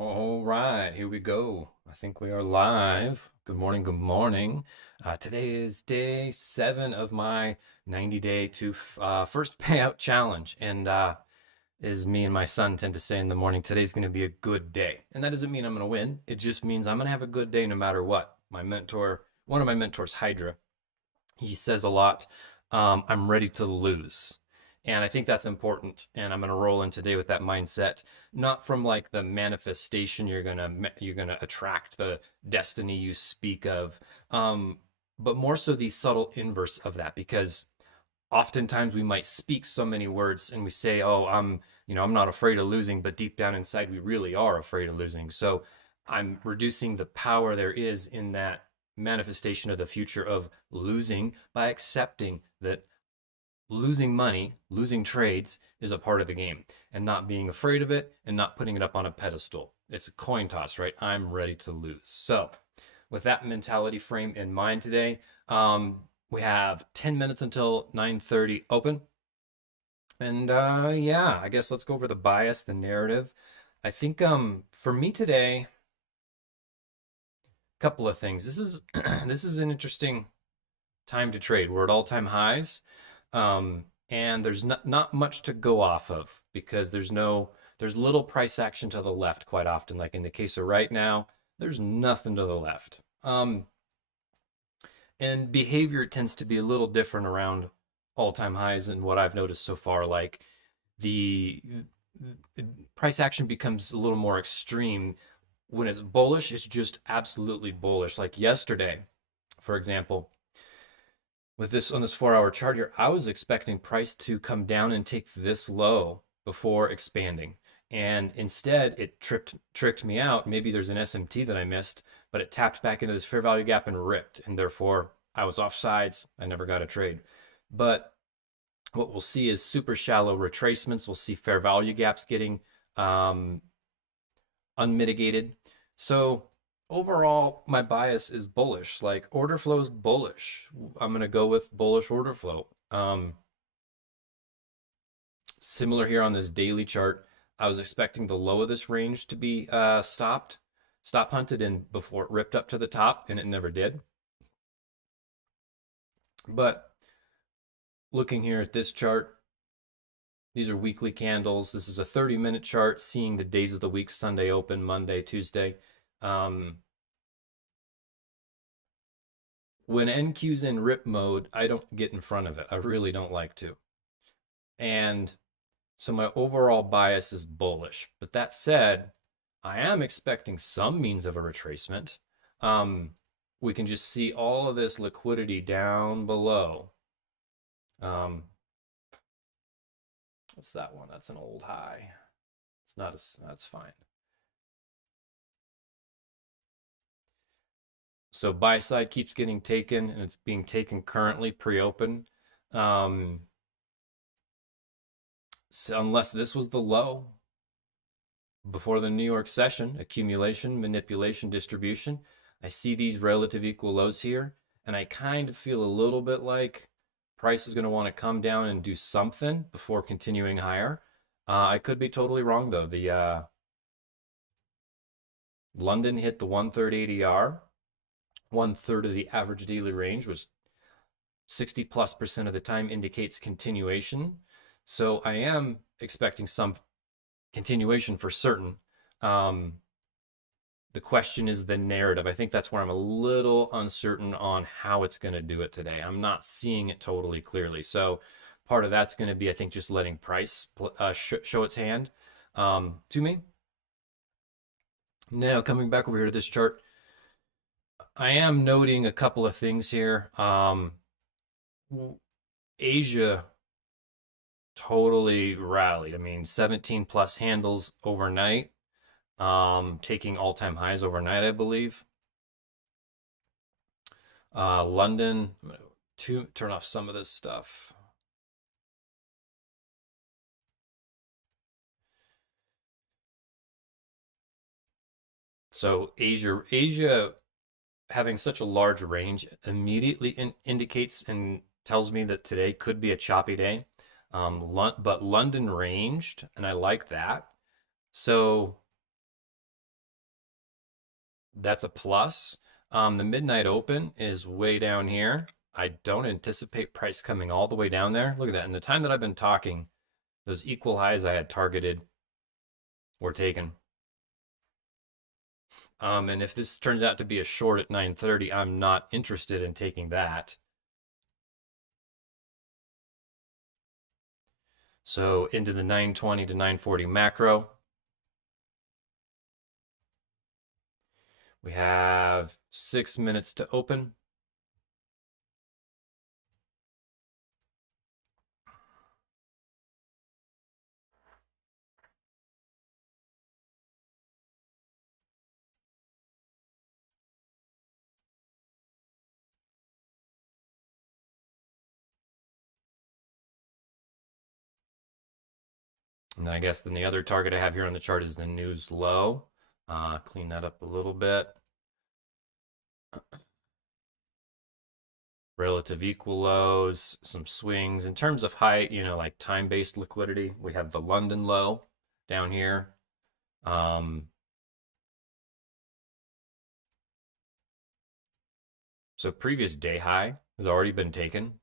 All right, here we go. I think we are live. Good morning, good morning. Today is day 7 of my 90-day to first payout challenge. And as me and my son tend to say in the morning, today's going to be a good day. And that doesn't mean I'm going to win. It just means I'm going to have a good day no matter what. My mentor, one of my mentors, Hydra, he says a lot, I'm ready to lose. And I think that's important. And I'm going to roll in today with that mindset, not from like the manifestation you're gonna attract the destiny you speak of, but more so the subtle inverse of that. Because oftentimes we might speak so many words and we say, "Oh, I'm not afraid of losing," but deep down inside we really are afraid of losing. So I'm reducing the power there is in that manifestation of the future of losing by accepting that losing money, losing trades is a part of the game and not being afraid of it and not putting it up on a pedestal. It's a coin toss, right? I'm ready to lose. So, with that mentality frame in mind today, we have 10 minutes until 9:30 open. And yeah, I guess let's go over the bias, the narrative. I think for me today, a couple of things. This is this is an interesting time to trade. We're at all-time highs. And there's not much to go off of because there's little price action to the left quite often. Like in the case of right now, there's nothing to the left. And behavior tends to be a little different around all-time highs and what I've noticed so far. Like the price action becomes a little more extreme when it's bullish. It's just absolutely bullish. Like yesterday, for example, with this on this 4 hour chart here, I was expecting price to come down and take this low before expanding. And instead, it tricked me out. Maybe there's an SMT that I missed, but it tapped back into this fair value gap and ripped. And therefore, I was off sides. I never got a trade. But what we'll see is super shallow retracements. We'll see fair value gaps getting um, unmitigated. So overall, my bias is bullish. Like order flow is bullish. I'm gonna go with bullish order flow. Similar here on this daily chart. I was expecting the low of this range to be stop hunted in before it ripped up to the top, and it never did. But looking here at this chart, these are weekly candles. This is a 30-minute chart, seeing the days of the week: Sunday open, Monday, Tuesday. Um, when NQ's in rip mode, I don't get in front of it. I really don't like to. And so my overall bias is bullish. But that said, I am expecting some means of a retracement. Um, we can just see all of this liquidity down below. Um, what's that one? That's an old high. It's not as, that's fine. So buy side keeps getting taken, and it's being taken currently pre-open. Um, so unless this was the low before the New York session, accumulation, manipulation, distribution, I see these relative equal lows here, and I kind of feel a little bit like price is going to want to come down and do something before continuing higher. I could be totally wrong though. The London hit the 1/3 ADR, 1/3 of the average daily range, which 60+% of the time indicates continuation. So I am expecting some continuation for certain. Um, the question is the narrative. I think that's where I'm a little uncertain on how it's going to do it today. I'm not seeing it totally clearly. So part of that's going to be, I think, just letting price show its hand to me. Now, coming back over here to this chart, I am noting a couple of things here. Asia totally rallied. I mean, 17 plus handles overnight, taking all-time highs overnight, I believe. London, I'm gonna turn off some of this stuff. So Asia having such a large range immediately indicates and tells me that today could be a choppy day. But London ranged, and I like that. So That's a plus. The midnight open is way down here. I don't anticipate price coming all the way down there. Look at that. In the time that I've been talking, those equal highs I had targeted were taken. And if this turns out to be a short at 9:30, I'm not interested in taking that. So into the 9:20 to 9:40 macro, we have 6 minutes to open. And then I guess then the other target I have here on the chart is the news low. Clean that up a little bit. Relative equal lows, some swings. In terms of high, like time-based liquidity, we have the London low down here. So previous day high has already been taken.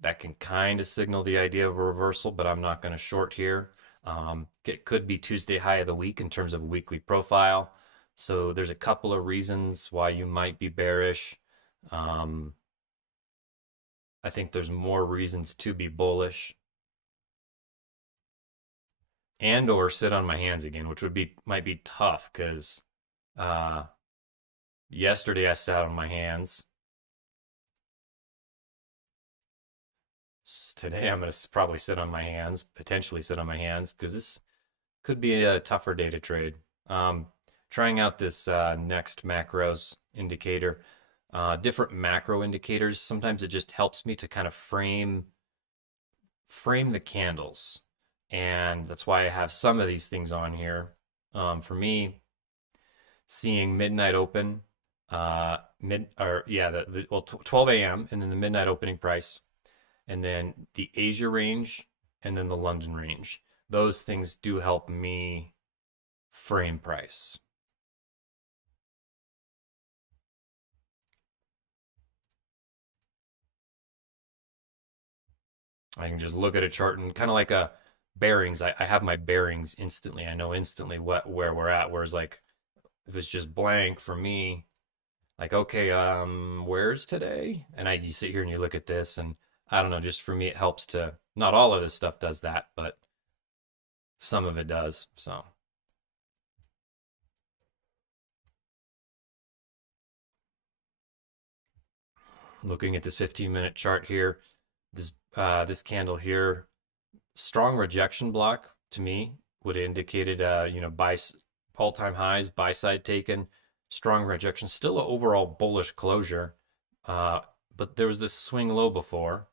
That can kind of signal the idea of a reversal, but I'm not going to short here. It could be Tuesday high of the week in terms of weekly profile. So there's a couple of reasons why you might be bearish. Um, I think there's more reasons to be bullish and or sit on my hands again, which might be tough because uh, yesterday I sat on my hands. Today I'm going to probably sit on my hands, potentially sit on my hands because this could be a tougher day to trade. Um, Trying out this next macros indicator, different macro indicators. Sometimes it just helps me to kind of frame the candles, and that's why I have some of these things on here. For me, seeing midnight open, mid or yeah, well 12 a.m. and then the midnight opening price, and then the Asia range, and then the London range. Those things do help me frame price. I can just look at a chart and kind of like a bearings. I have my bearings instantly. I know instantly where we're at. Whereas like if it's just blank for me, like okay, where's today? And you sit here and you look at this, and I don't know. Just for me, it helps to. Not all of this stuff does that, but some of it does. So looking at this 15-minute chart here, this candle here, strong rejection block to me would have indicated buy all-time highs, buy side taken, strong rejection, still an overall bullish closure. uh, but there was this swing low before.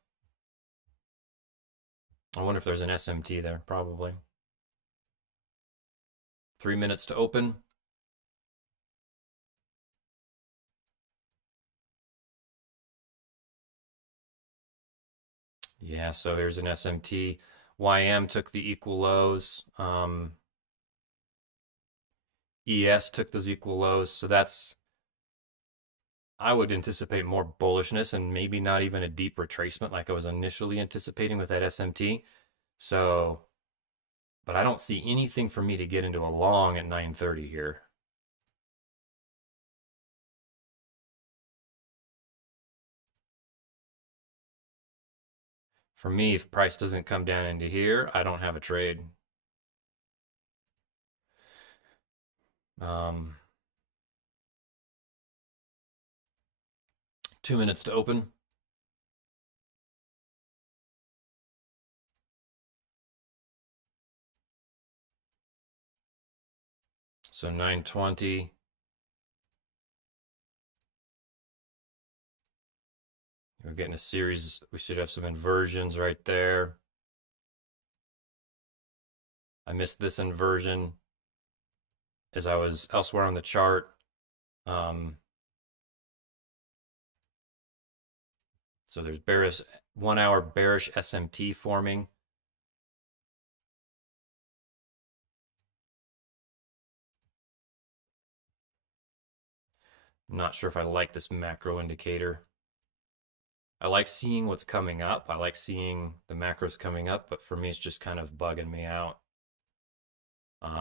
I wonder if there's an SMT there. Probably. 3 minutes to open. Yeah, so here's an SMT. YM took the equal lows. ES took those equal lows. So I would anticipate more bullishness and maybe not even a deep retracement like I was initially anticipating with that SMT. So, but I don't see anything for me to get into a long at 9:30 here. For me, if price doesn't come down into here, I don't have a trade. Um, 2 minutes to open. So 9:20. We're getting a series. We should have some inversions right there. I missed this inversion as I was elsewhere on the chart. Um, so there's bearish 1 hour bearish SMT forming. I'm not sure if I like this macro indicator. I like seeing what's coming up. I like seeing the macros coming up, but for me, it's just kind of bugging me out.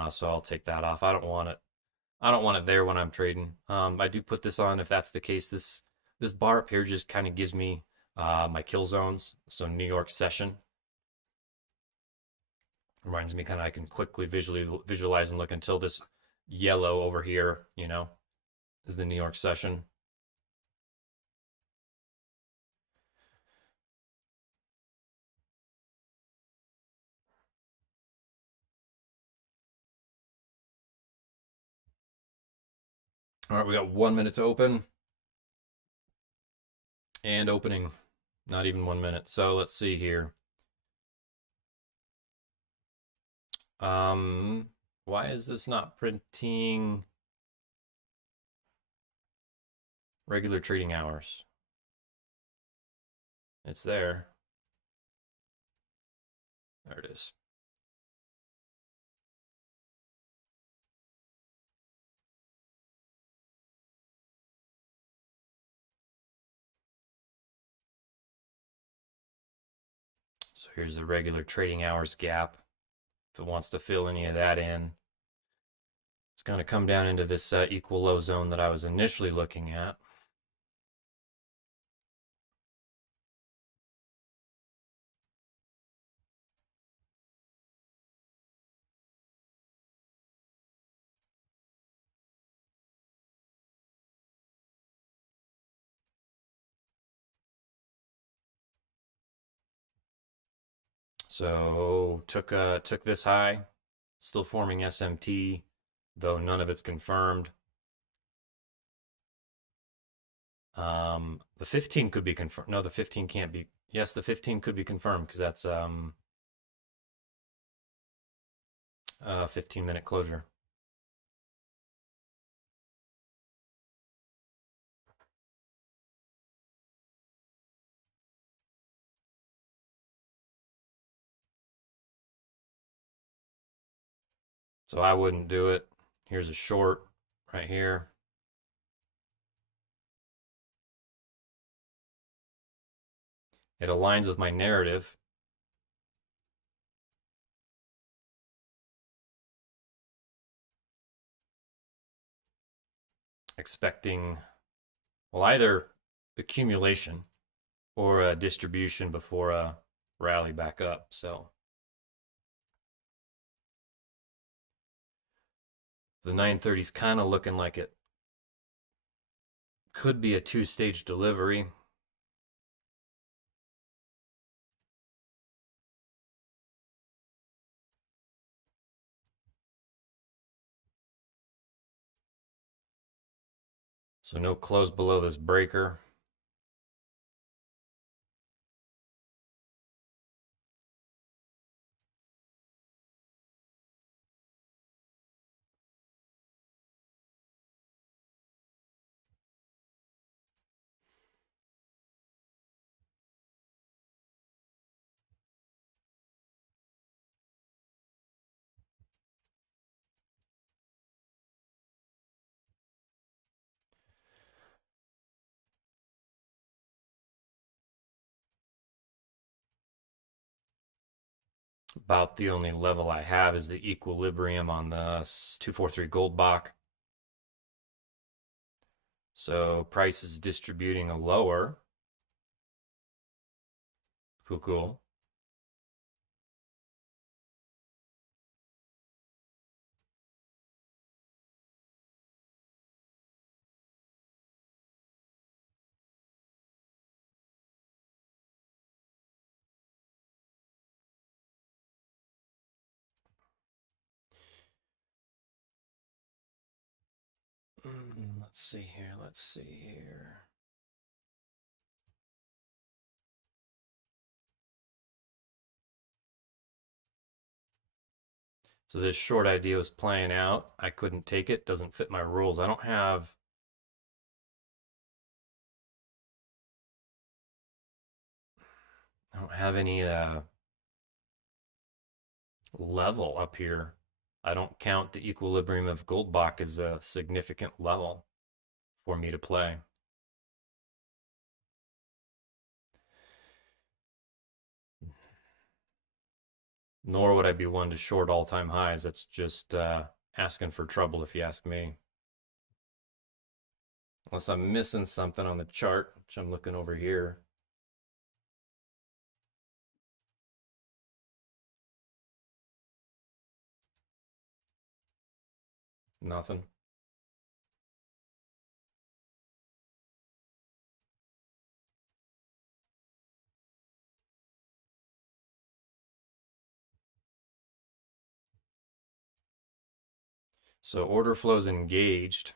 So I'll take that off. I don't want it. I don't want it there when I'm trading. I do put this on if that's the case. This bar up here just kind of gives me my kill zones. So New York session reminds me kind of I can quickly visualize and look until this yellow over here, is the New York session. All right, we got 1 minute to open and opening. Not even 1 minute. So let's see here. Um, why is this not printing regular trading hours? It's there. There it is. So here's the regular trading hours gap. If it wants to fill any of that in, it's going to come down into this equal low zone that I was initially looking at. So took this high, still forming SMT, though none of it's confirmed. The 15 could be confirmed. No, the 15 can't be. Yes, the 15 could be confirmed because that's 15-minute closure. So I wouldn't do it. Here's a short right here. It aligns with my narrative. Expecting, well, either accumulation or a distribution before a rally back up. So the 930 is kind of looking like it could be a two-stage delivery. So no close below this breaker. About the only level I have is the equilibrium on the 243 gold bach. So price is distributing a lower. Cool, cool. Let's see here. Let's see here. So this short idea was playing out. I couldn't take it. Doesn't fit my rules. I don't have any level up here. I don't count the equilibrium of Goldbach as a significant level. for me to play. Nor would I be one to short all-time highs. That's just asking for trouble if you ask me. Unless I'm missing something on the chart, which I'm looking over here. Nothing. So order flow's engaged.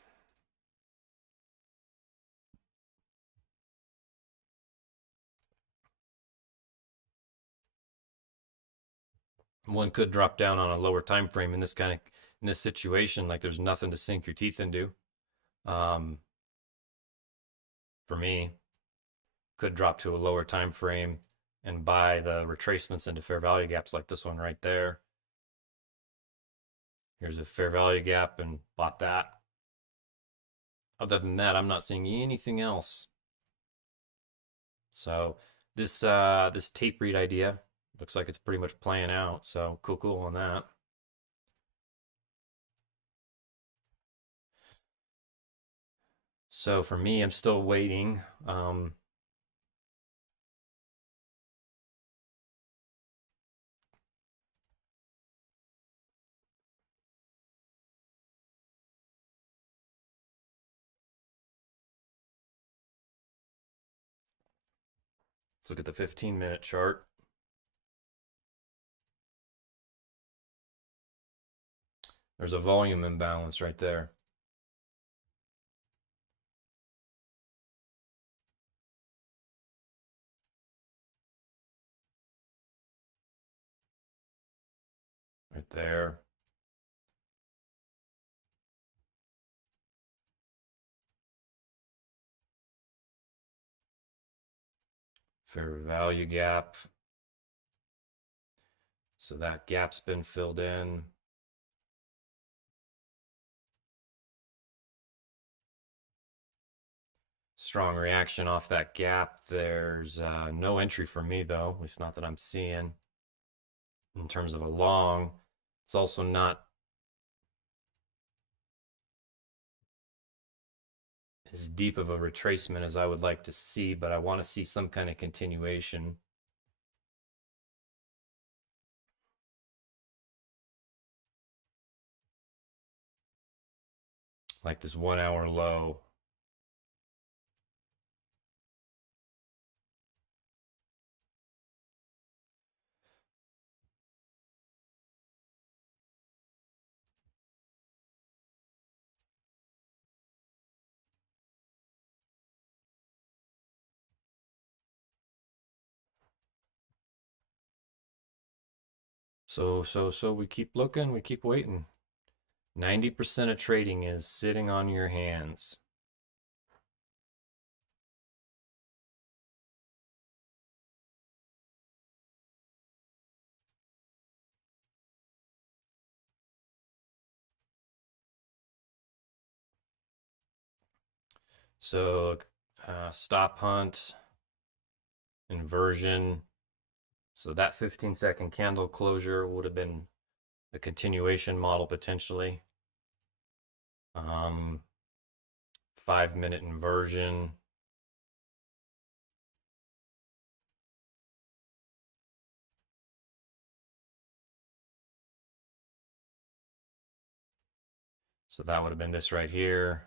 One could drop down on a lower time frame in this situation, like there's nothing to sink your teeth into. Um, for me, could drop to a lower time frame and buy the retracements into fair value gaps like this one right there. Here's a fair value gap and bought that. Other than that, I'm not seeing anything else. So this tape read idea looks like it's pretty much playing out. So cool on that. So for me, I'm still waiting. Let's look at the 15-minute chart. There's a volume imbalance right there. Right there. Fair value gap. So that gap's been filled in. Strong reaction off that gap. There's no entry for me though, at least not that I'm seeing in terms of a long. It's also not as deep of a retracement as I would like to see, but I want to see some kind of continuation. Like this 1 hour low. So we keep looking, we keep waiting. 90% of trading is sitting on your hands. So stop hunt, inversion. So that 15-second candle closure would have been a continuation model potentially. 5-minute inversion. So that would have been this right here.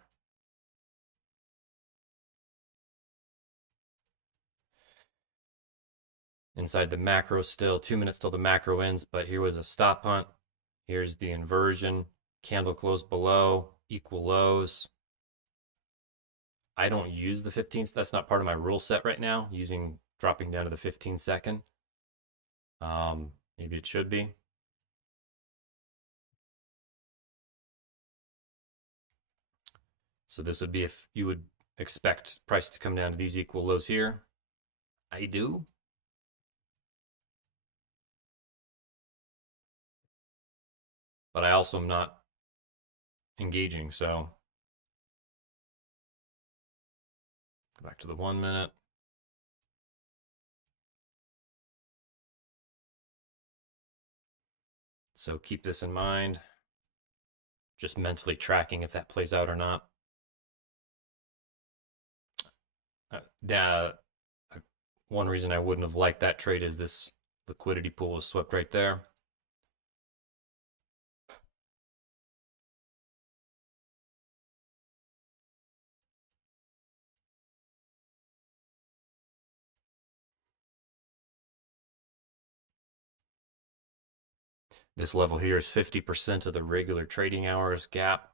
Inside the macro still, 2 minutes till the macro ends, but here was a stop hunt. Here's the inversion. Candle close below, equal lows. I don't use the 15, that's not part of my rule set right now, using dropping down to the 15-second. Maybe it should be. So this would be if you would expect price to come down to these equal lows here. I do. But I also am not engaging, so Go back to the 1 minute. So keep this in mind, just mentally tracking if that plays out or not. Uh, One reason I wouldn't have liked that trade is this liquidity pool was swept right there. This level here is 50% of the regular trading hours gap.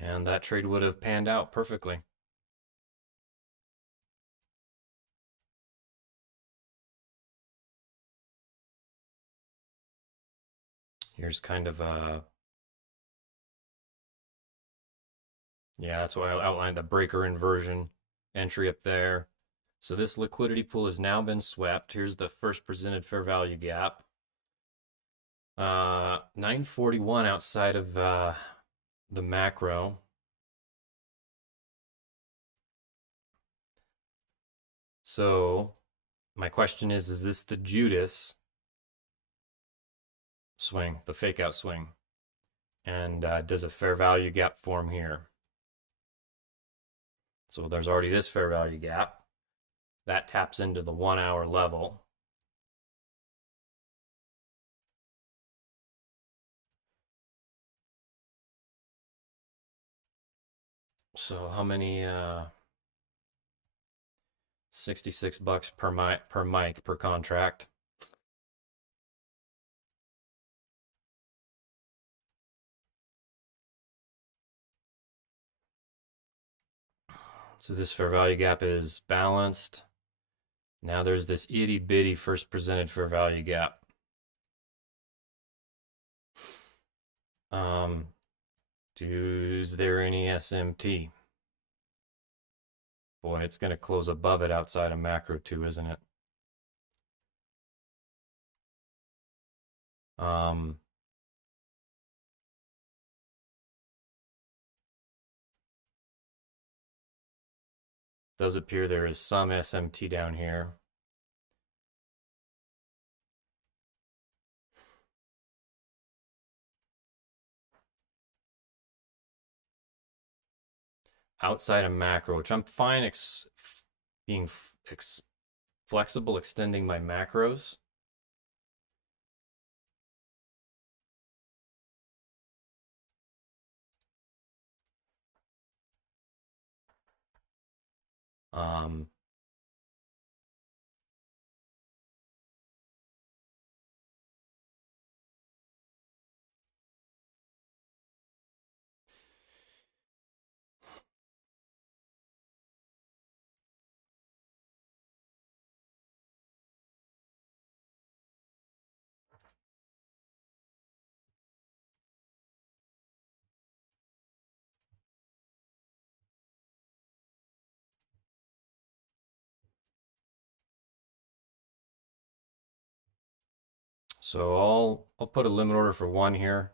And that trade would have panned out perfectly. Here's kind of a, yeah, that's why I outlined the breaker inversion entry up there. So this liquidity pool has now been swept. Here's the first presented fair value gap. 941 outside of the macro. So my question is this the Judas swing, the fake out swing? And does a fair value gap form here? So there's already this fair value gap. That taps into the 1 hour level. So how many $66 per mic per contract. So this fair value gap is balanced. Now there's this itty bitty first presented fair value gap. Is there any SMT? Boy, it's going to close above it outside of macro too, isn't it? Um, does appear there is some SMT down here. Outside of macro, which I'm fine being flexible, extending my macros. Um, so I'll put a limit order for one here.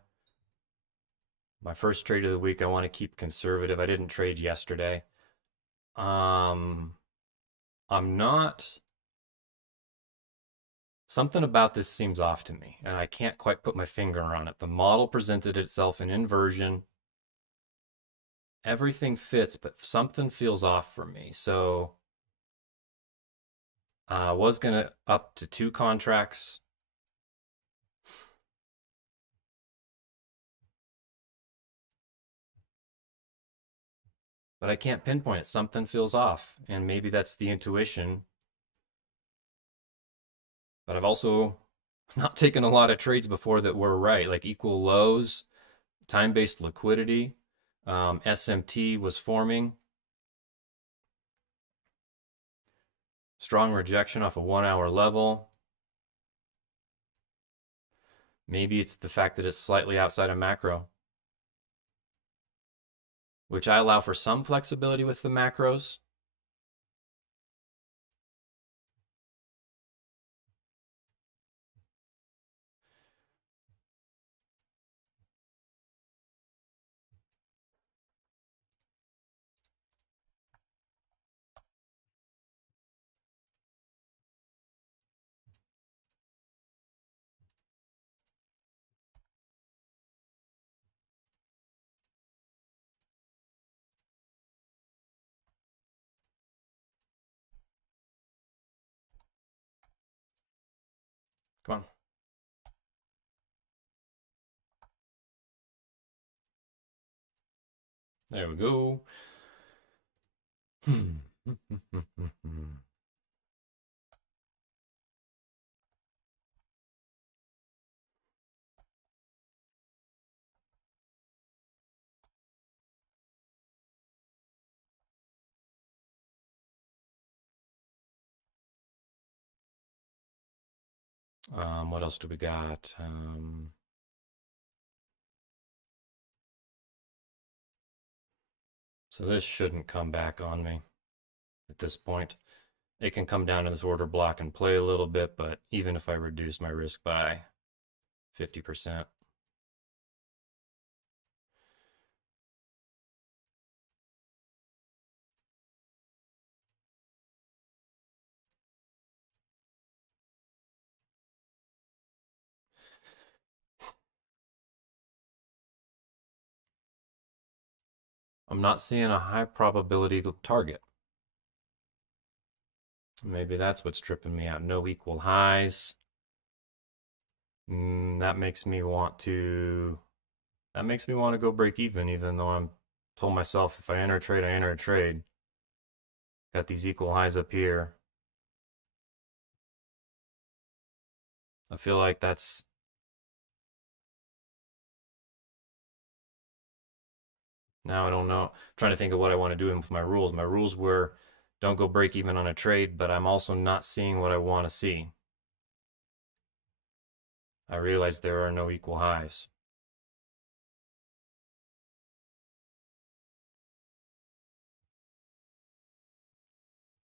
My first trade of the week, I want to keep conservative. I didn't trade yesterday. I'm not. Something about this seems off to me, and I can't quite put my finger on it. The model presented itself in inversion. Everything fits, but something feels off for me. So I was gonna up to 2 contracts. but I can't pinpoint it. Something feels off, and maybe that's the intuition. But I've also not taken a lot of trades before that were right, like equal lows, time-based liquidity. SMT was forming, strong rejection off a 1 hour level. Maybe it's the fact that it's slightly outside of macro, which I allow for some flexibility with the macros. Come on. There we go. What else do we got? So this shouldn't come back on me at this point. It can come down to this order block and play a little bit, but even if I reduce my risk by 50%. I'm not seeing a high probability target. Maybe that's what's tripping me out. No equal highs. That makes me want to. That makes me want to go break even though I'm told myself if I enter a trade, I enter a trade. Got these equal highs up here. I feel like that's now I don't know. I'm trying to think of what I want to do with my rules. My rules were don't go break even on a trade, but I'm also not seeing what I want to see. I realize there are no equal highs.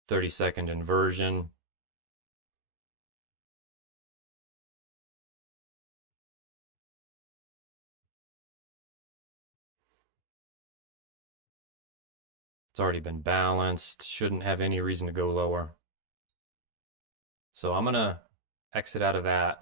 30-second inversion. It's already been balanced. Shouldn't have any reason to go lower. So I'm going to exit out of that.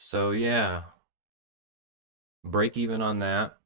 So yeah, break even on that.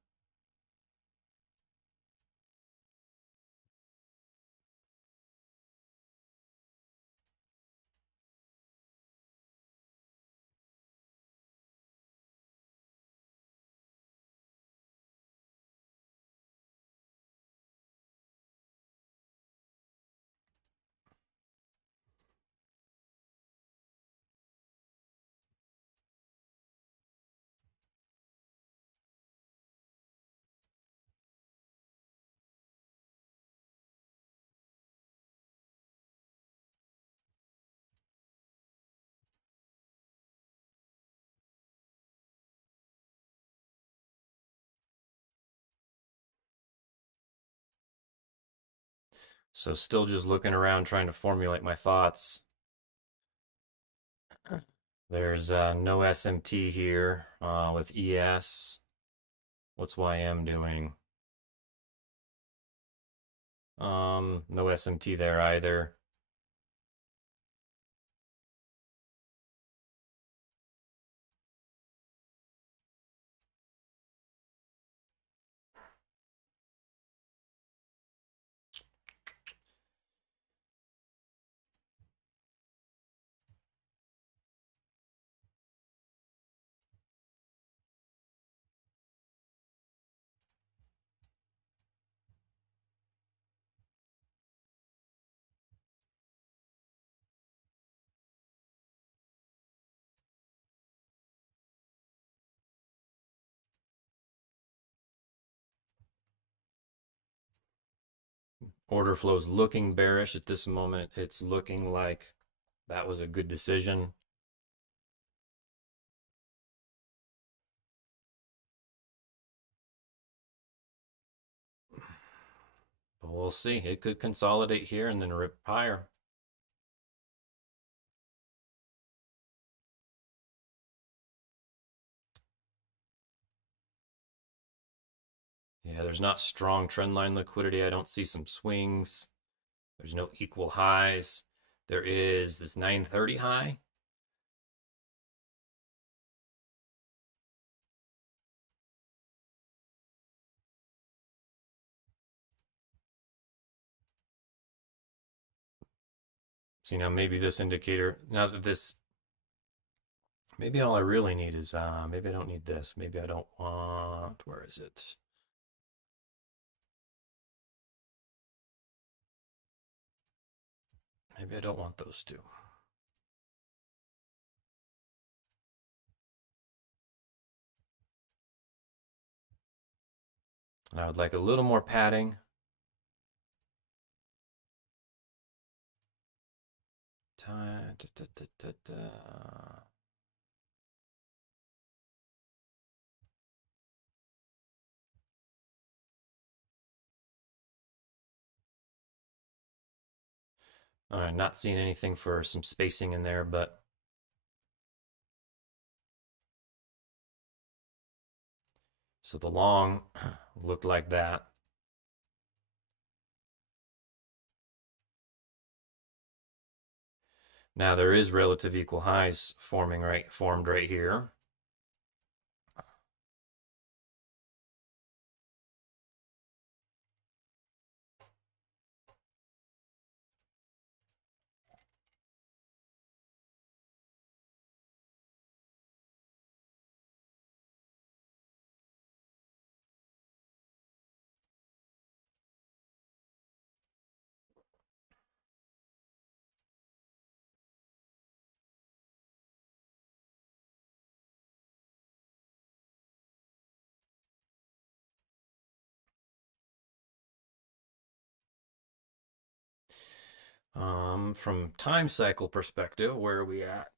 So still just looking around trying to formulate my thoughts. There's no SMT here with ES. What's YM doing? No SMT there either. Order flow's looking bearish at this moment. It's looking like that was a good decision. But we'll see. It could consolidate here and then rip higher. Yeah, there's not strong trend line liquidity. I don't see some swings. There's no equal highs. There is this 930 high. See, now maybe this indicator, now that this, maybe all I really need is, maybe I don't need this. Maybe I don't want, where is it? Maybe I don't want those two. And I would like a little more padding. Time, da, da, da, da. All right, not seeing anything for some spacing in there, but so the long looked like that. Now there is relative equal highs formed right here. From time cycle perspective, where are we at?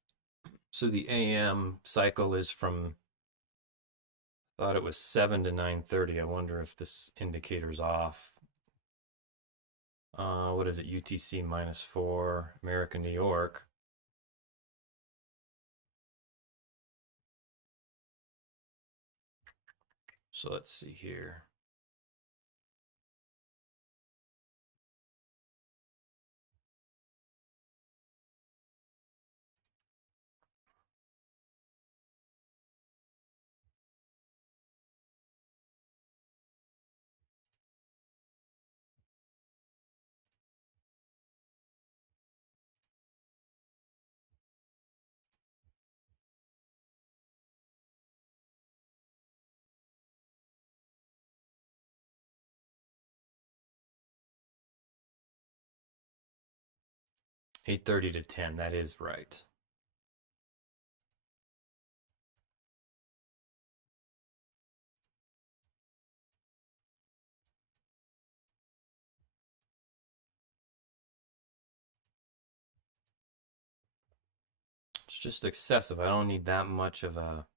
So the AM cycle is from, I thought it was 7 to 9:30. I wonder if this indicator's off. What is it? UTC -4, American New York. So let's see here. $8:30 to 10. That is right. It's just excessive. I don't need that much of a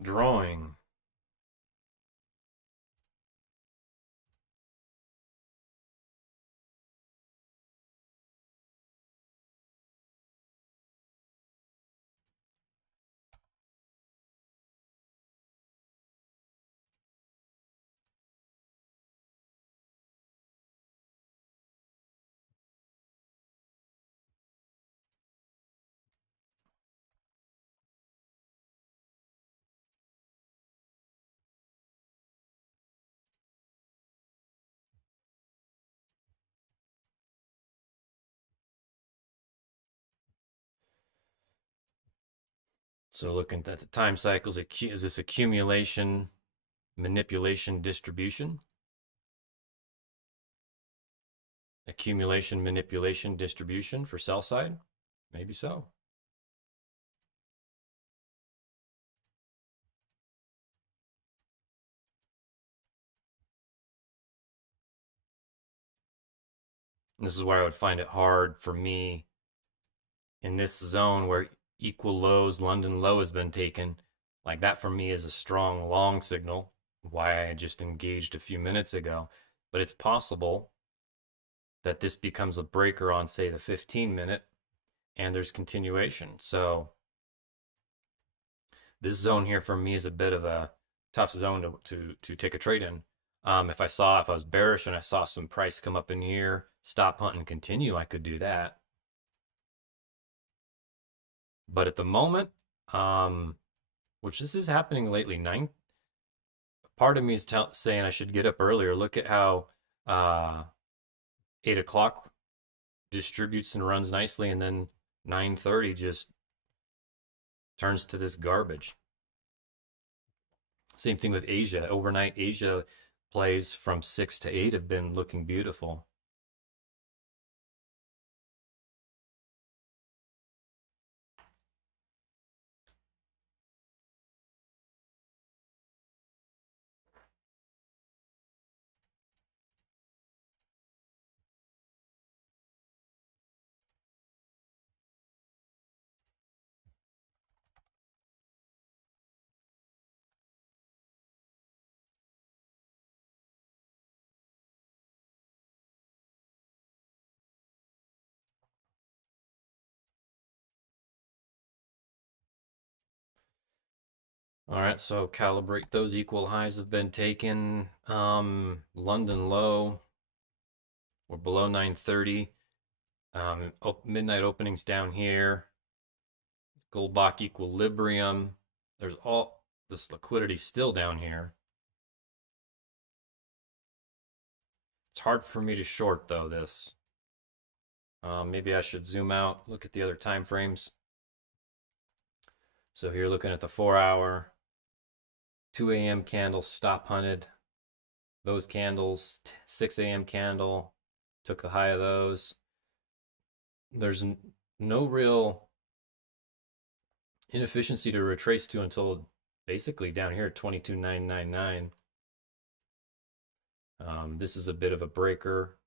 drawing. So looking at the time cycles, is this accumulation, manipulation, distribution? Accumulation, manipulation, distribution for sell side? Maybe so. This is where I would find it hard for me in this zone where equal lows, London low has been taken. Like that for me is a strong long signal, why I just engaged a few minutes ago. But it's possible that this becomes a breaker on, say, the 15-minute and there's continuation. So this zone here for me is a bit of a tough zone to take a trade in. If I was bearish and I saw some price come up in here, stop hunt and continue, I could do that. But at the moment, um, which this is happening lately, part of me is saying I should get up earlier. Look at how uh, 8 o'clock distributes and runs nicely, and then 9:30 just turns to this garbage. Same thing with Asia. Overnight, Asia plays from 6 to 8 have been looking beautiful. All right, so calibrate those equal highs have been taken. London low, we're below 9:30. Midnight openings down here. Goldbach equilibrium. There's all this liquidity still down here. It's hard for me to short though this. Maybe I should zoom out, look at the other time frames. So here looking at the 4 hour, 2 a.m. candle stop hunted. Those candles, 6 a.m. candle, took the high of those. There's no real inefficiency to retrace to until basically down here at 22,999. This is a bit of a breaker.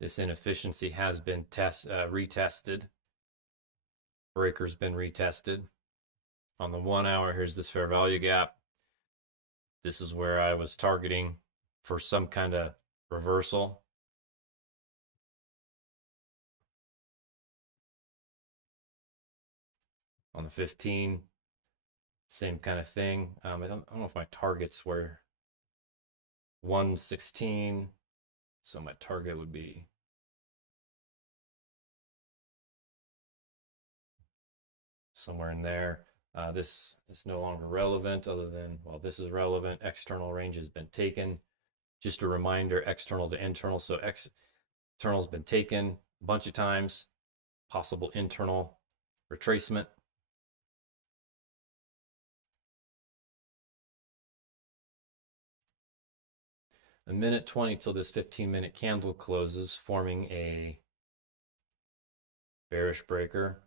This inefficiency has been retested. Breaker's been retested. On the 1 hour, here's this fair value gap. This is where I was targeting for some kind of reversal. On the 15, same kind of thing. I don't know if my targets were 116, so my target would be somewhere in there. This is no longer relevant other than, well, this is relevant. External range has been taken. Just a reminder, external to internal. So external's been taken a bunch of times. Possible internal retracement. A minute 20 till this 15-minute candle closes, forming a bearish breaker.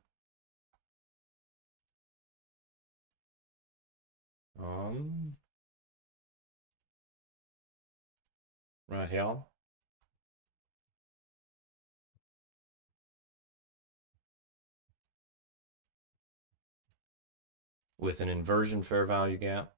Right here. With an inversion fair value gap.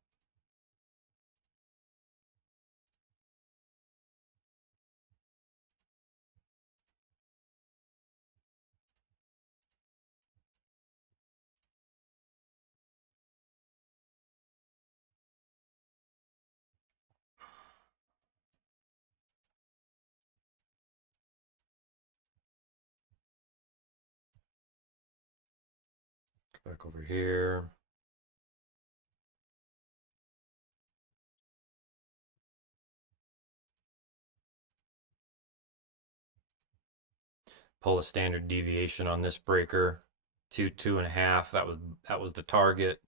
Go back over here. Pull a standard deviation on this breaker. 2.5. That was the target.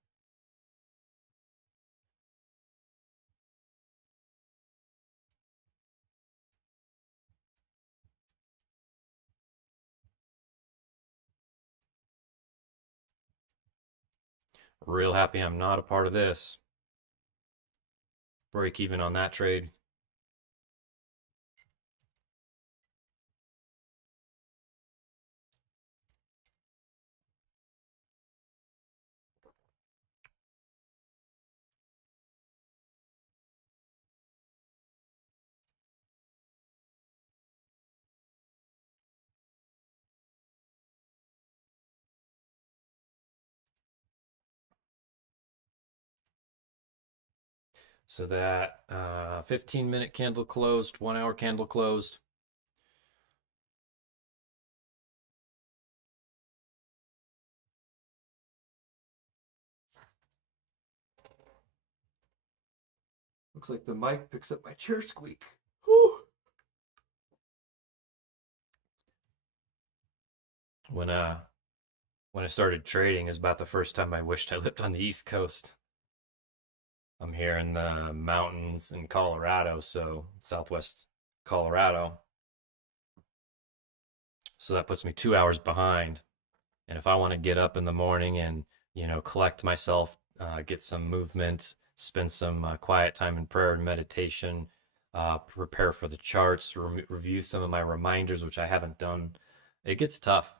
Real happy I'm not a part of this. Break even on that trade. So that 15-minute candle closed, 1 hour candle closed. Looks like the mic picks up my chair squeak. Whew. When uh when I started trading is about the first time I wished I lived on the East Coast. I'm here in the mountains in Colorado, so Southwest Colorado. So that puts me 2 hours behind. And if I want to get up in the morning and, collect myself, get some movement, spend some quiet time in prayer and meditation, prepare for the charts, review some of my reminders, which I haven't done, it gets tough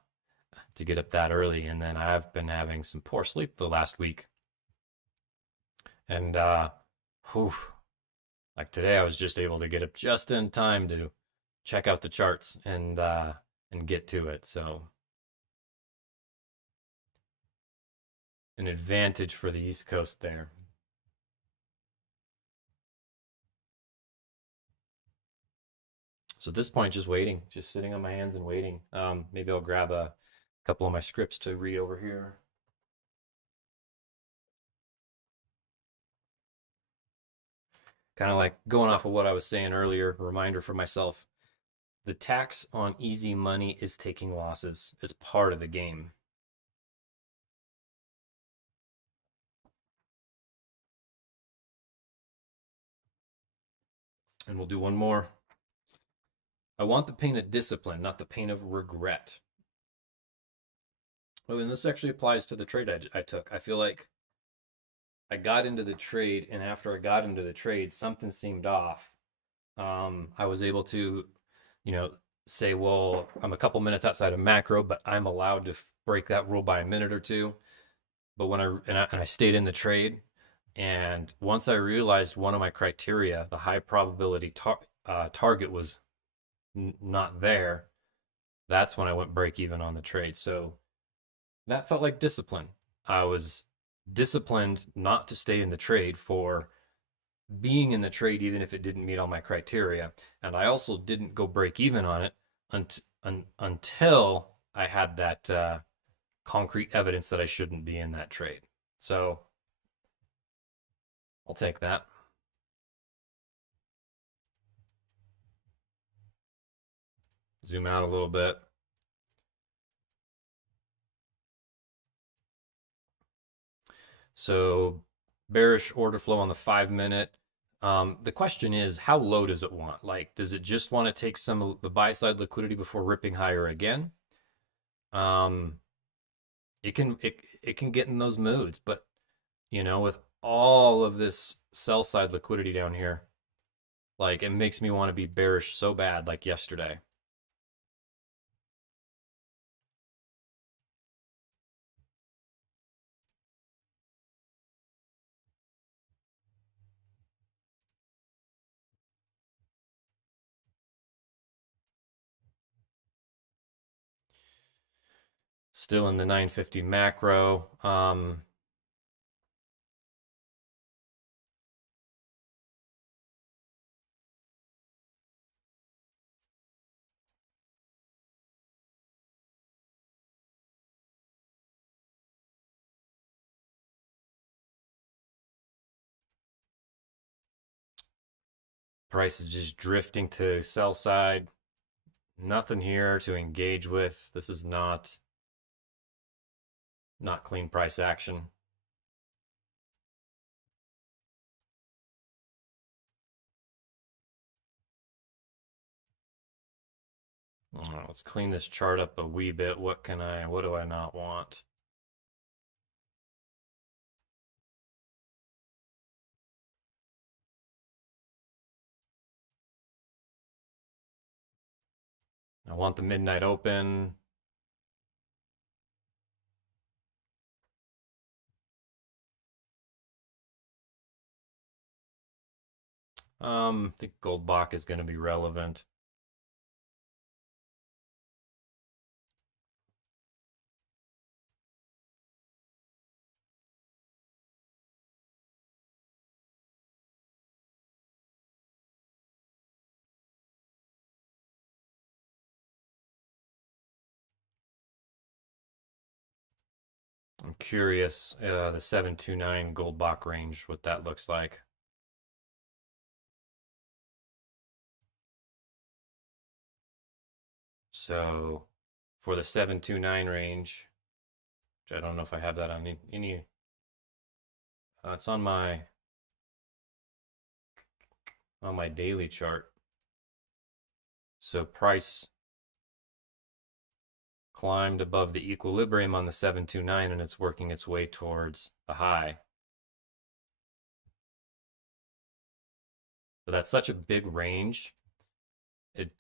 to get up that early. And then I've been having some poor sleep the last week. And, whew, like today, I was just able to get up just in time to check out the charts and get to it. So an advantage for the East Coast there. So at this point, just waiting, just sitting on my hands and waiting. Maybe I'll grab a couple of my scripts to read over here. Kind of like going off of what I was saying earlier, a reminder for myself. The tax on easy money is taking losses. It's part of the game. And we'll do one more. I want the pain of discipline, not the pain of regret. Oh, and this actually applies to the trade I took. I feel like I got into the trade, and after I got into the trade, something seemed off. I was able to, you know, say, well, I'm a couple minutes outside of macro, but I'm allowed to break that rule by a minute or two. But when I stayed in the trade, and once I realized one of my criteria, the high probability target was not there, that's when I went break even on the trade. So that felt like discipline. I was disciplined not to stay in the trade for being in the trade, even if it didn't meet all my criteria. And I also didn't go break even on it until I had that concrete evidence that I shouldn't be in that trade. So I'll take that. Zoom out a little bit. So bearish order flow on the 5 minute. The question is, how low does it want? Like, does it just want to take some of the buy side liquidity before ripping higher again? Um, it can get in those moods, but with all of this sell side liquidity down here, like it makes me want to be bearish so bad, like yesterday. Still in the 950 macro. Price is just drifting to sell side. Nothing here to engage with. This is not clean price action. Let's clean this chart up a wee bit. What do I not want? I want the midnight open. I think Goldbach is going to be relevant. I'm curious, the 729 Goldbach range, what that looks like. So for the 729 range, which I don't know if I have that on any it's on my daily chart. So price climbed above the equilibrium on the 729 and it's working its way towards the high. But that's such a big range. It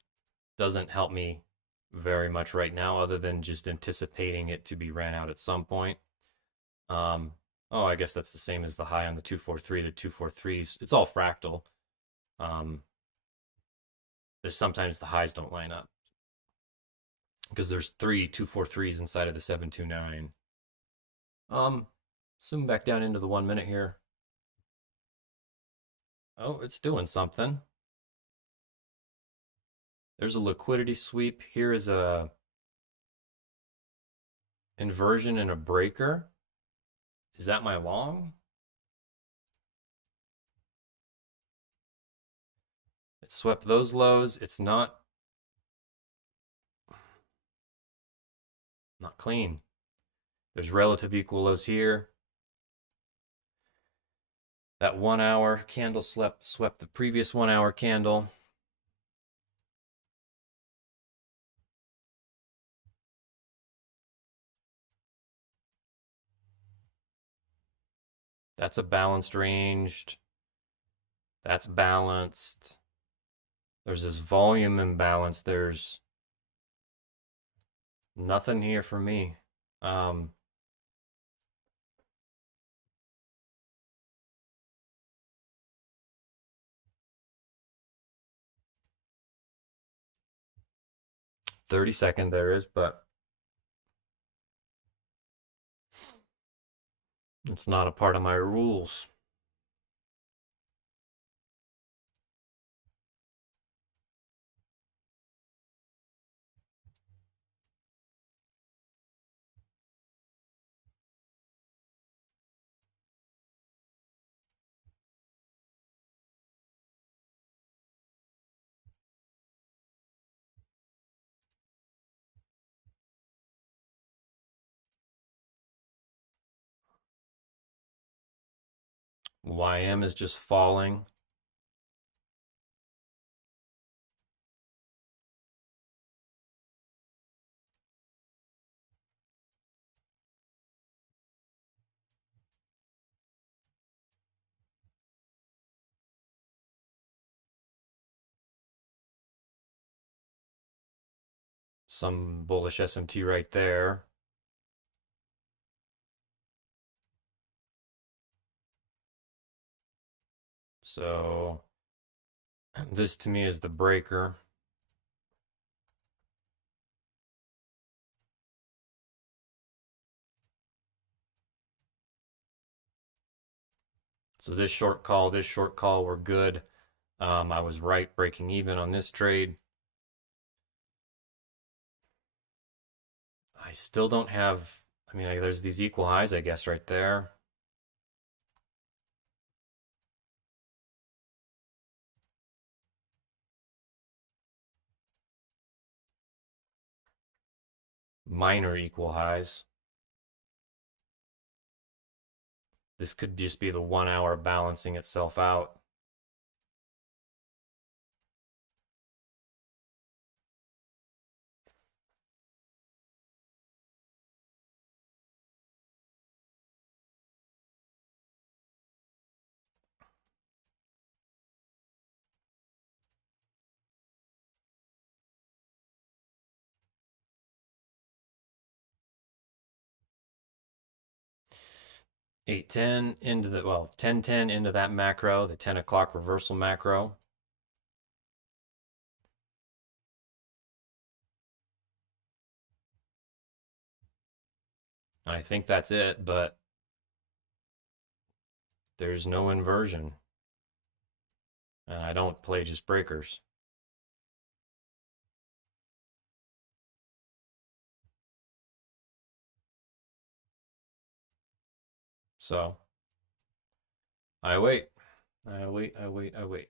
doesn't help me very much right now, other than just anticipating it to be ran out at some point. Um, oh, I guess that's the same as the high on the 243. The 243s, it's all fractal. Um, there's sometimes the highs don't line up because there's three 243s inside of the 729. Zoom back down into the 1 minute here. Oh, it's doing something. There's a liquidity sweep. Here is a inversion and a breaker. Is that my long? It swept those lows. It's not clean. There's relative equal lows here. That 1 hour candle swept the previous 1 hour candle. That's a balanced range. That's balanced. There's this volume imbalance. There's nothing here for me. Um, 30-second there is, but it's not a part of my rules. YM is just falling. Some bullish SMT right there. So this to me is the breaker. So this short call, were good. I was right, breaking even on this trade. I still don't have, I mean, there's these equal highs, I guess, right there. Minor equal highs. This could just be the 1 hour balancing itself out. 8:10 into the, well, 10:10 into that macro, the 10 o'clock reversal macro. I think that's it, but there's no inversion. And I don't play just breakers. So I wait. I wait, I wait, I wait.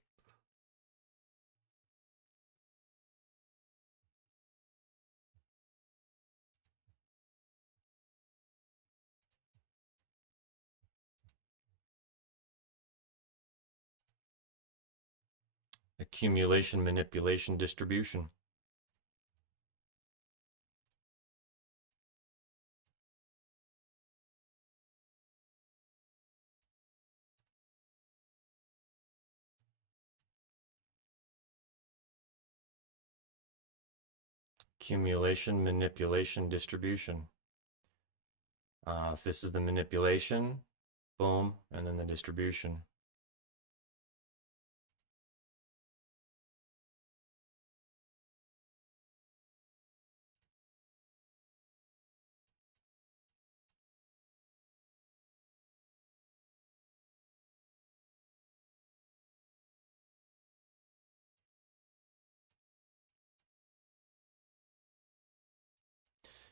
Accumulation, manipulation, distribution. Accumulation, manipulation, distribution. If this is the manipulation, boom, and then the distribution.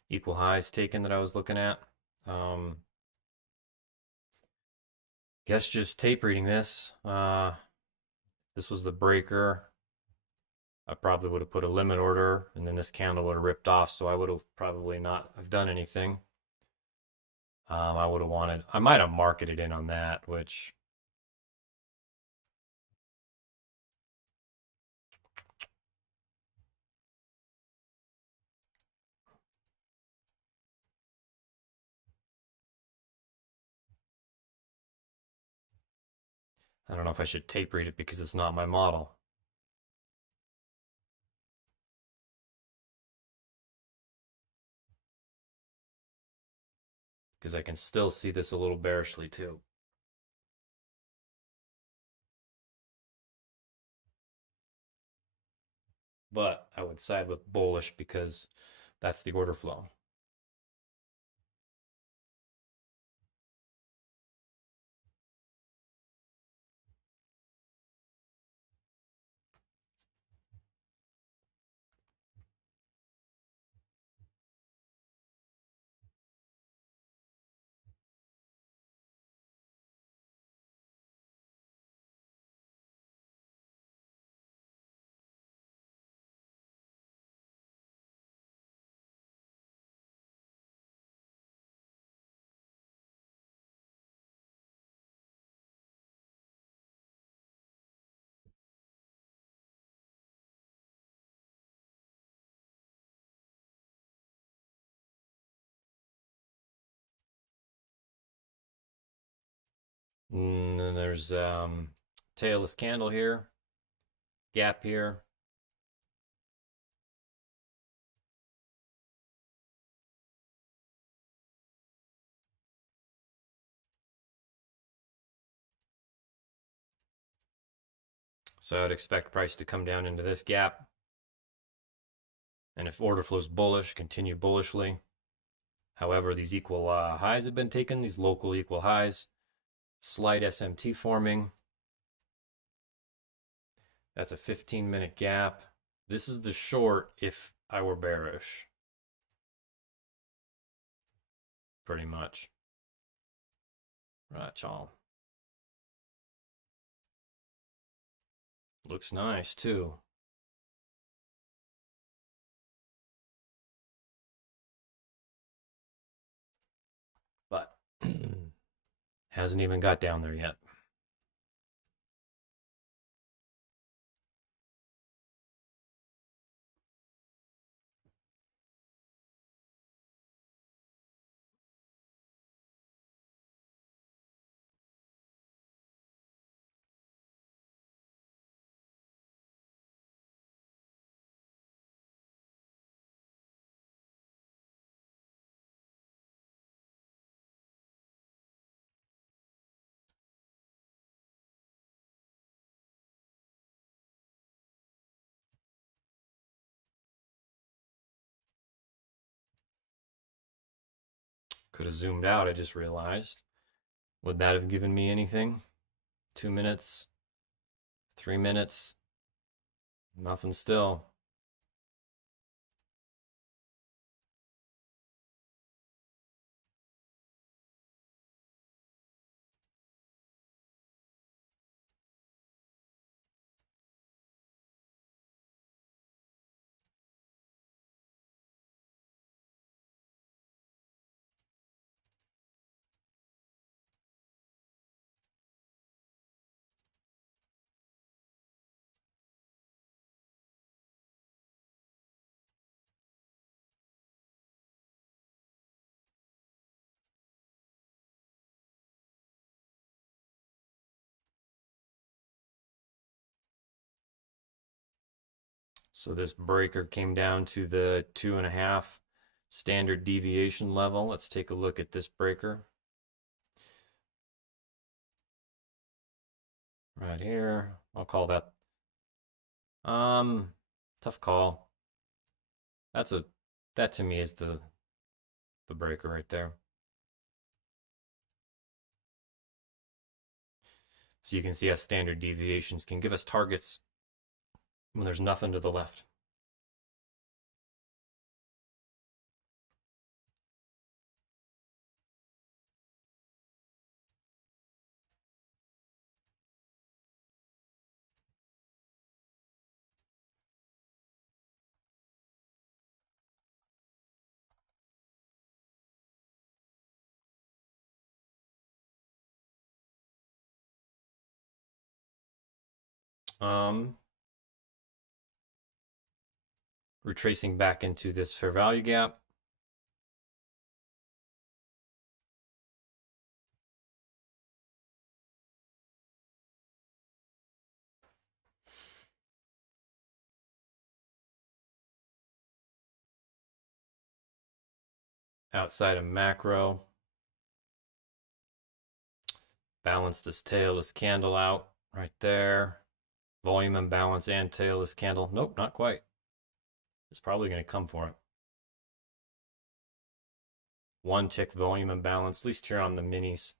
Equal highs taken that I was looking at. Guess just tape reading this. This was the breaker. I probably would have put a limit order, and then this candle would have ripped off, so I would have probably not have done anything. I would have wanted, I might have marketed in on that, which I don't know if I should tape read it because it's not my model. Because I can still see this a little bearishly too. But I would side with bullish because that's the order flow. And then there's tailless candle here, gap here. So I'd expect price to come down into this gap. And if order flow is bullish, continue bullishly. However, these equal highs have been taken, these local equal highs. Slight SMT forming. That's a 15-minute gap. This is the short if I were bearish, pretty much. Right, y'all. Looks nice too. But hasn't even got down there yet. Could have zoomed out, I just realized. Would that have given me anything? 2 minutes, 3 minutes, nothing still. So this breaker came down to the 2.5 standard deviation level. Let's take a look at this breaker right here. I'll call that tough call. That's a that to me is the breaker right there. So you can see how standard deviations can give us targets when there's nothing to the left. Um, Retracing back into this fair value gap. Outside of macro, balance this tailless candle out right there. Volume imbalance and tailless candle. Nope, not quite. It's probably going to come for it. One tick volume imbalance, at least here on the minis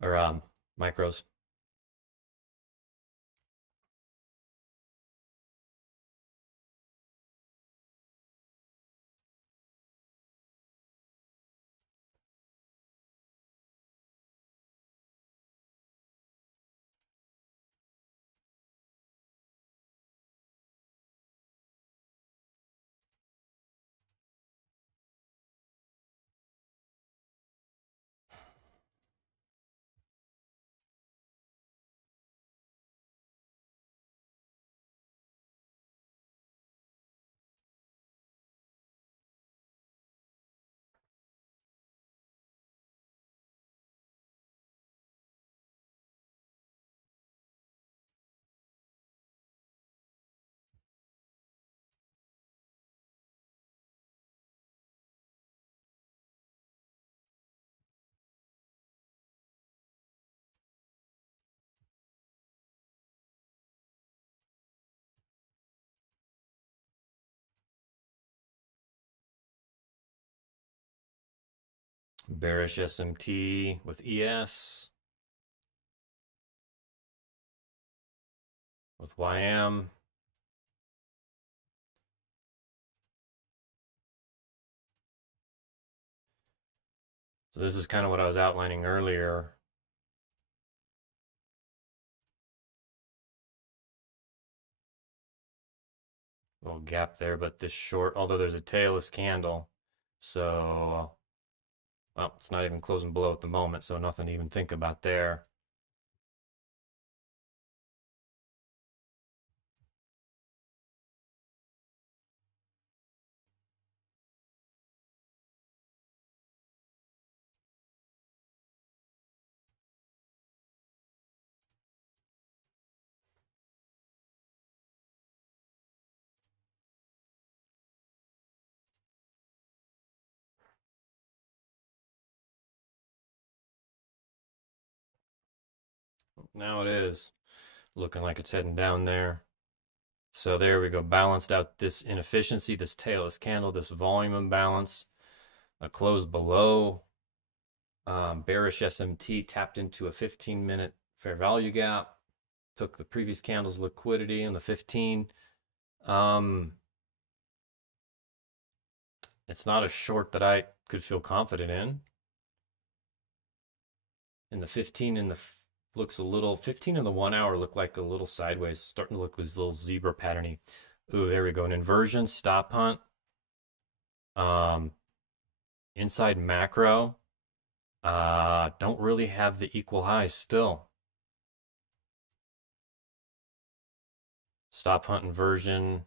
or micros. Bearish SMT with ES, with YM. So this is kind of what I was outlining earlier. Little gap there, but this short, although there's a tailless candle, so well, it's not even closing below at the moment, so nothing to even think about there. Now it is looking like it's heading down there. So there we go, balanced out this inefficiency, this tailless candle, this volume imbalance. A close below. Bearish SMT tapped into a 15-minute fair value gap, took the previous candle's liquidity in the 15. Um, it's not a short that I could feel confident in. In the 15 in the looks a little 15 in the 1 hour look like a little sideways, starting to look this little zebra patterny. Ooh, there we go. An inversion, stop hunt. Um, inside macro. Don't really have the equal highs still. Stop hunt inversion.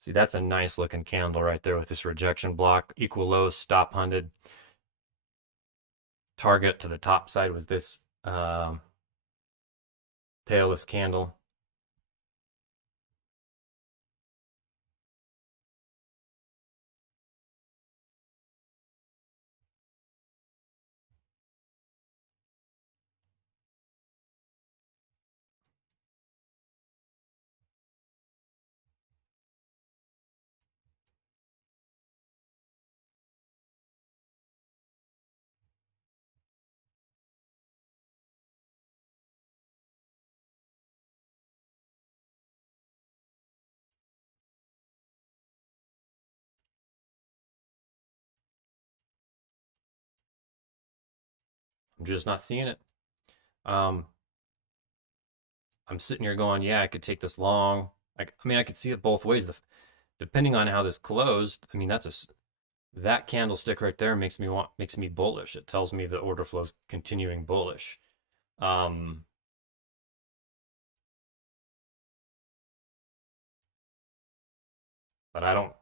See, that's a nice looking candle right there with this rejection block. Equal lows, stop hunted. Target to the top side was this tailless candle. I'm just not seeing it. Um, I'm sitting here going, yeah, I could take this long. I mean, I could see it both ways. Depending on how this closed, I mean, that candlestick right there makes me bullish. It tells me the order flow is continuing bullish. Um, but I don't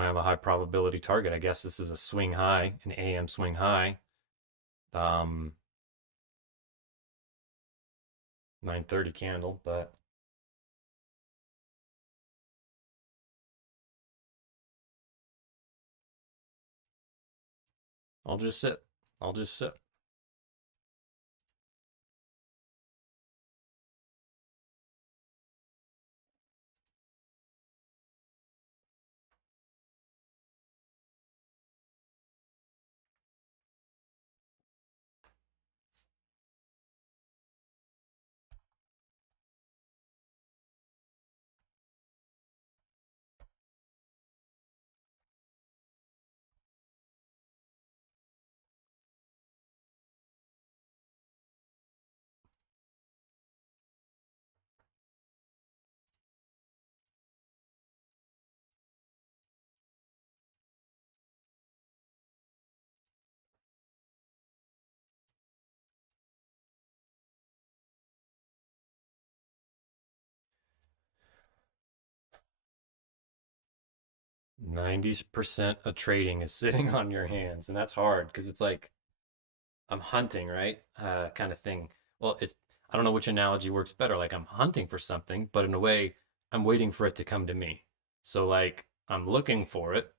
have a high probability target. I guess this is a swing high, an AM swing high. Um, 9:30 candle, but I'll just sit. I'll just sit. 90% of trading is sitting on your hands, and that's hard because it's like I'm hunting, right? Kind of thing. Well, it's I don't know which analogy works better. Like I'm hunting for something, but in a way, I'm waiting for it to come to me. So like I'm looking for it,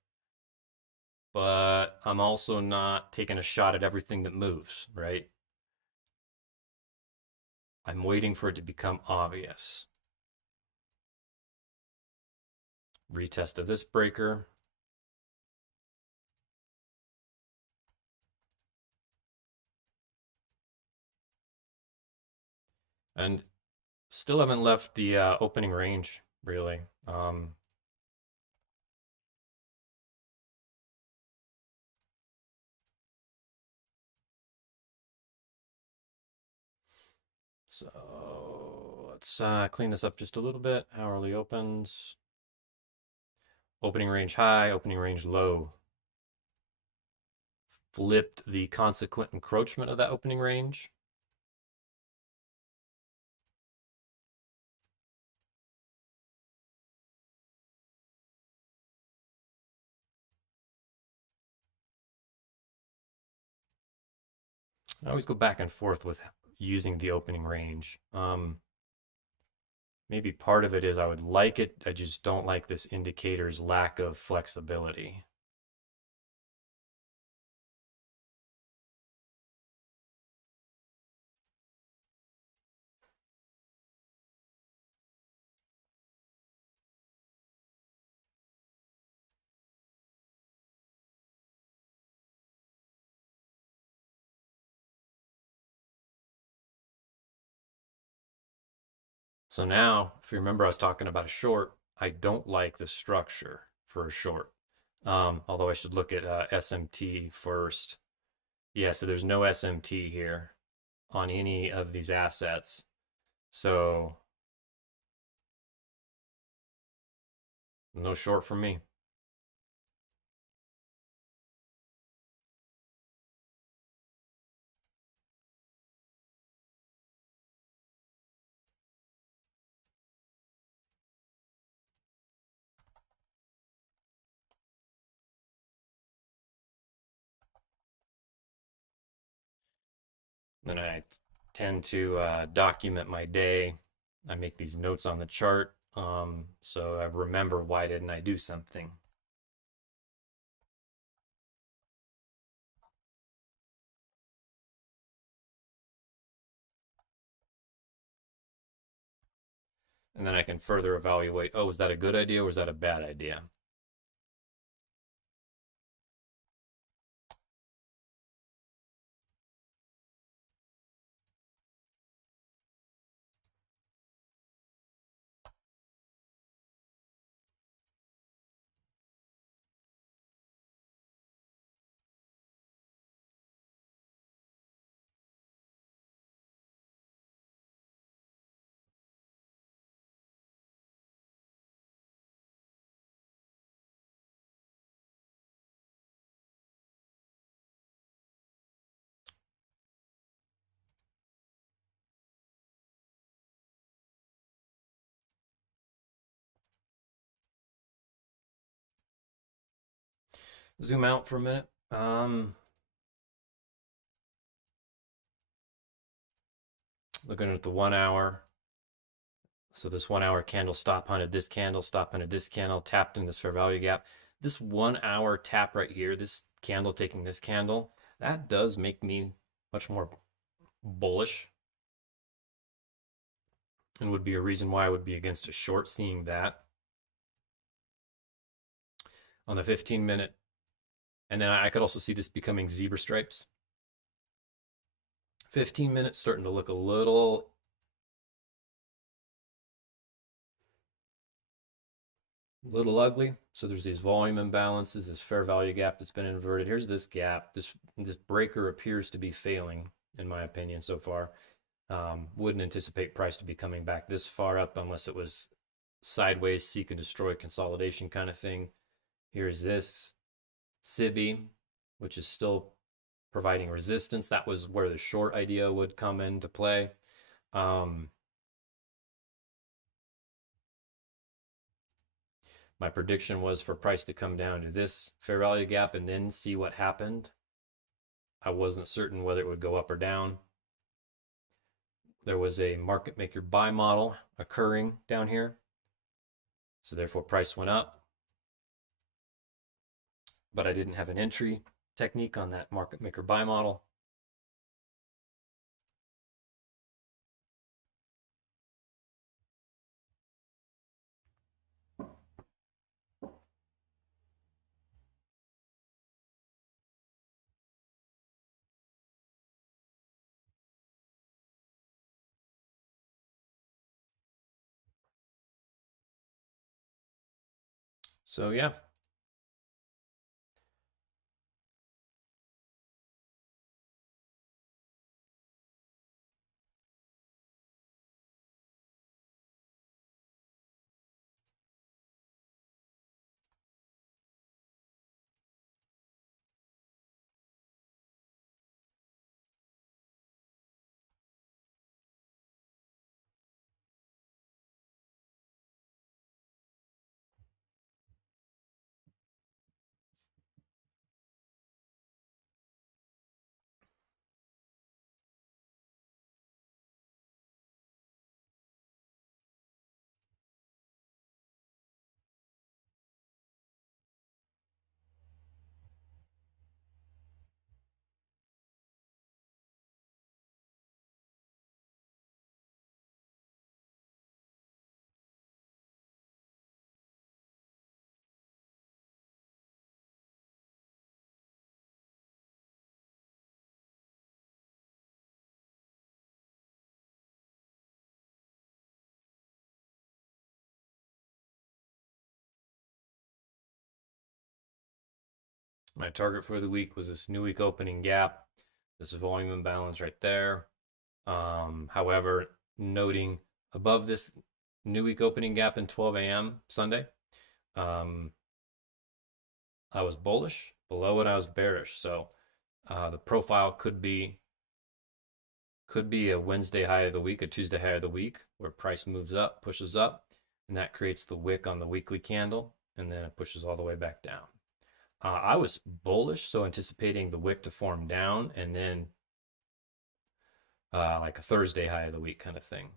but I'm also not taking a shot at everything that moves, right? I'm waiting for it to become obvious. Retest of this breaker. And still haven't left the opening range, really. So let's clean this up just a little bit. Hourly opens. Opening range high, opening range low. Flipped the consequent encroachment of that opening range. I always go back and forth with using the opening range. Maybe part of it is I would like it. I just don't like this indicator's lack of flexibility. So now, if you remember, I was talking about a short. I don't like the structure for a short. Although I should look at SMT first. Yeah, so there's no SMT here on any of these assets. So no short for me. Then I tend to document my day. I make these notes on the chart, so I remember why didn't I do something. And then I can further evaluate, oh, was that a good idea or was that a bad idea? Zoom out for a minute. Looking at the 1 hour. So this 1 hour candle stop hunted this candle, stop hunted this candle, tapped in this fair value gap. This 1 hour tap right here, this candle taking this candle, that does make me much more bullish and would be a reason why I would be against a short seeing that on the 15-minute. And then I could also see this becoming zebra stripes. 15 minutes starting to look a little ugly. So there's these volume imbalances, this fair value gap that's been inverted. Here's this gap. This breaker appears to be failing, in my opinion, so far. Wouldn't anticipate price to be coming back this far up unless it was sideways, seek and destroy consolidation kind of thing. Here's this SIBI, which is still providing resistance. That was where the short idea would come into play. Um, my prediction was for price to come down to this fair value gap and then see what happened. I wasn't certain whether it would go up or down. There was a market maker buy model occurring down here. So therefore price went up, but I didn't have an entry technique on that market maker buy model. So yeah, My target for the week was this new week opening gap, this volume imbalance right there. However, noting above this new week opening gap in 12 a.m. Sunday, um, I was bullish. Below it, I was bearish. So the profile could be a Wednesday high of the week, a Tuesday high of the week, where price moves up, pushes up, and that creates the wick on the weekly candle, and then it pushes all the way back down. I was bullish, so anticipating the wick to form down, and then like a Thursday high of the week kind of thing.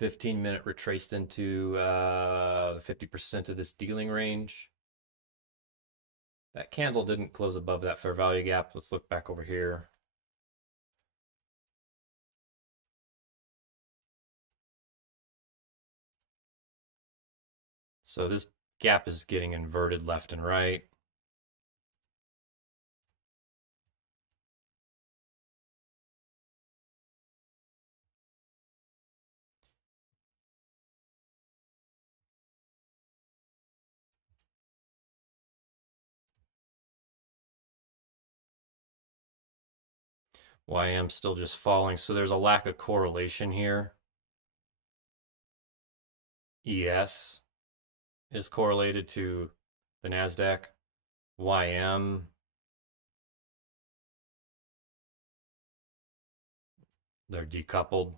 15-minute retraced into 50% of this dealing range. That candle didn't close above that fair value gap. Let's look back over here. So this gap is getting inverted left and right. YM still just falling. So there's a lack of correlation here. ES is correlated to the NASDAQ. YM, they're decoupled.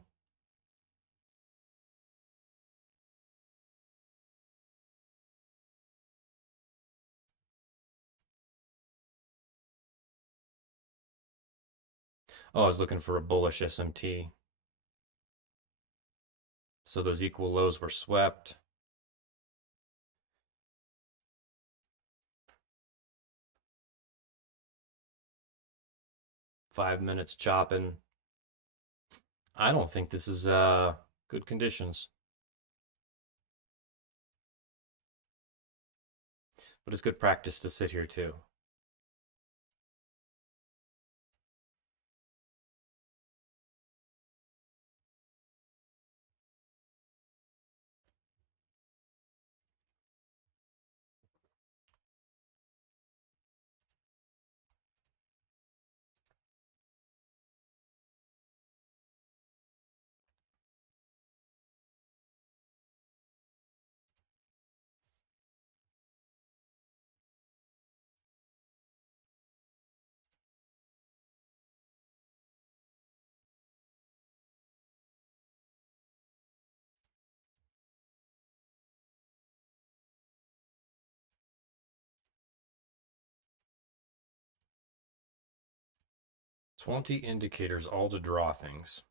Oh, I was looking for a bullish SMT. So those equal lows were swept. Five minutes chopping. I don't think this is good conditions, but it's good practice to sit here too. 20 indicators all to draw things.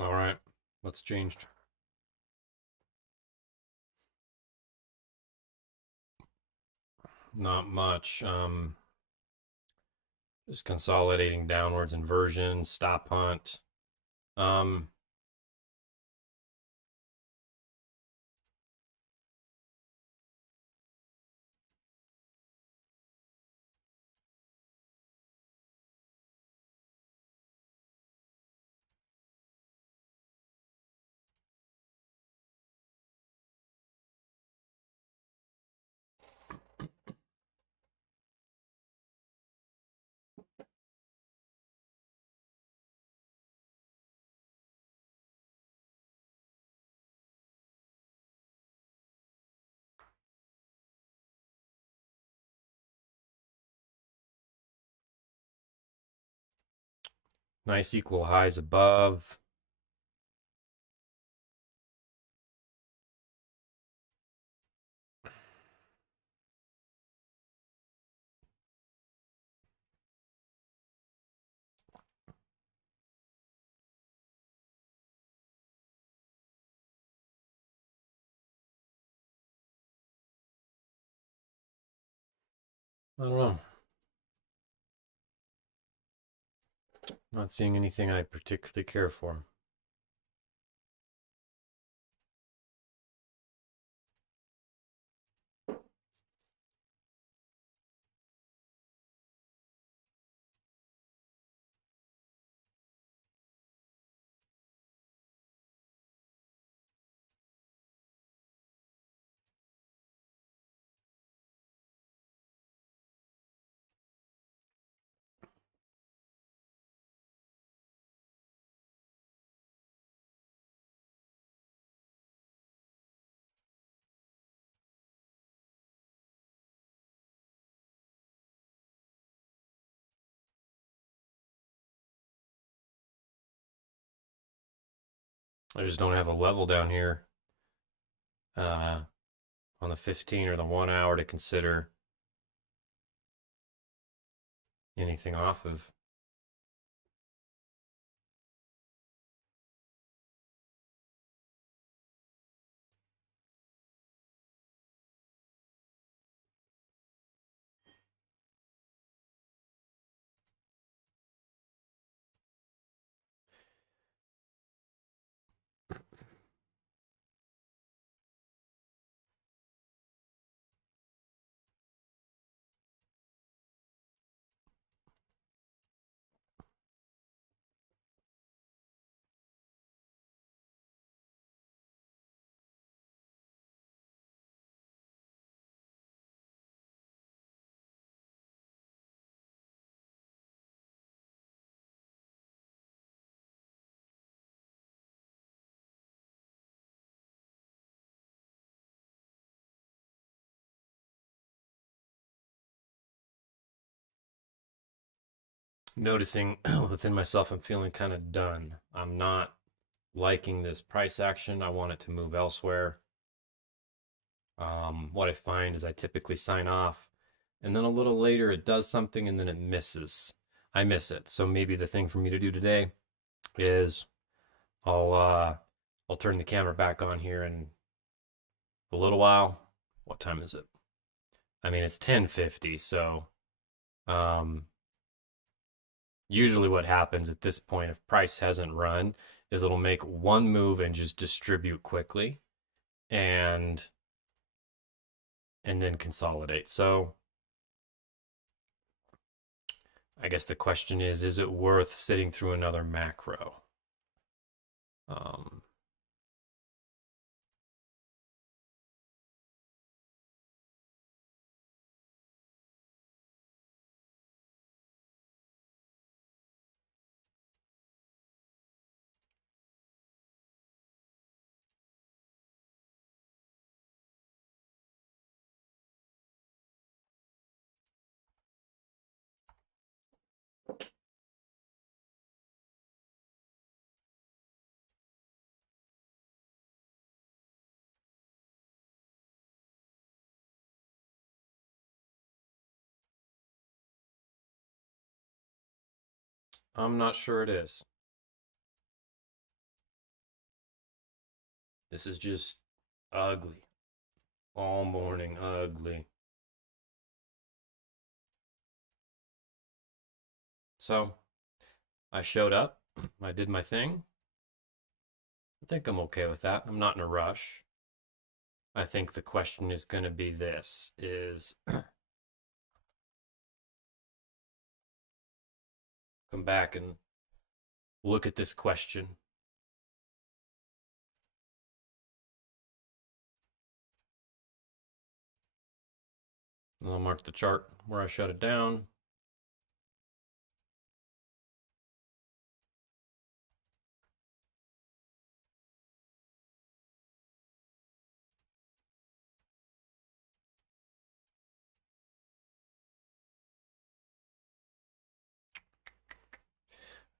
All right. What's changed? Not much. Just consolidating downwards inversion, stop hunt. Um, Nice equal highs above. I don't know. Not seeing anything I particularly care for. I just don't have a level down here uh, on the 15 or the 1 hour to consider anything off of. Noticing within myself, I'm feeling kind of done. I'm not liking this price action. I want it to move elsewhere. What I find is I typically sign off, and then a little later it does something, and then it misses. I miss it. So maybe the thing for me to do today is I'll uh, I'll turn the camera back on here in a little while. What time is it? I mean, it's 10:50. So um, usually what happens at this point, if price hasn't run, is it'll make one move and just distribute quickly, and and then consolidate. So I guess the question is it worth sitting through another macro? Um, I'm not sure it is. This is just ugly. All morning ugly. So I showed up. I did my thing. I think I'm okay with that. I'm not in a rush. I think the question is going to be this is come back and look at this question. And I'll mark the chart where I shut it down.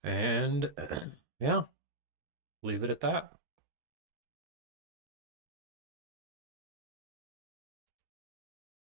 And yeah, leave it at that.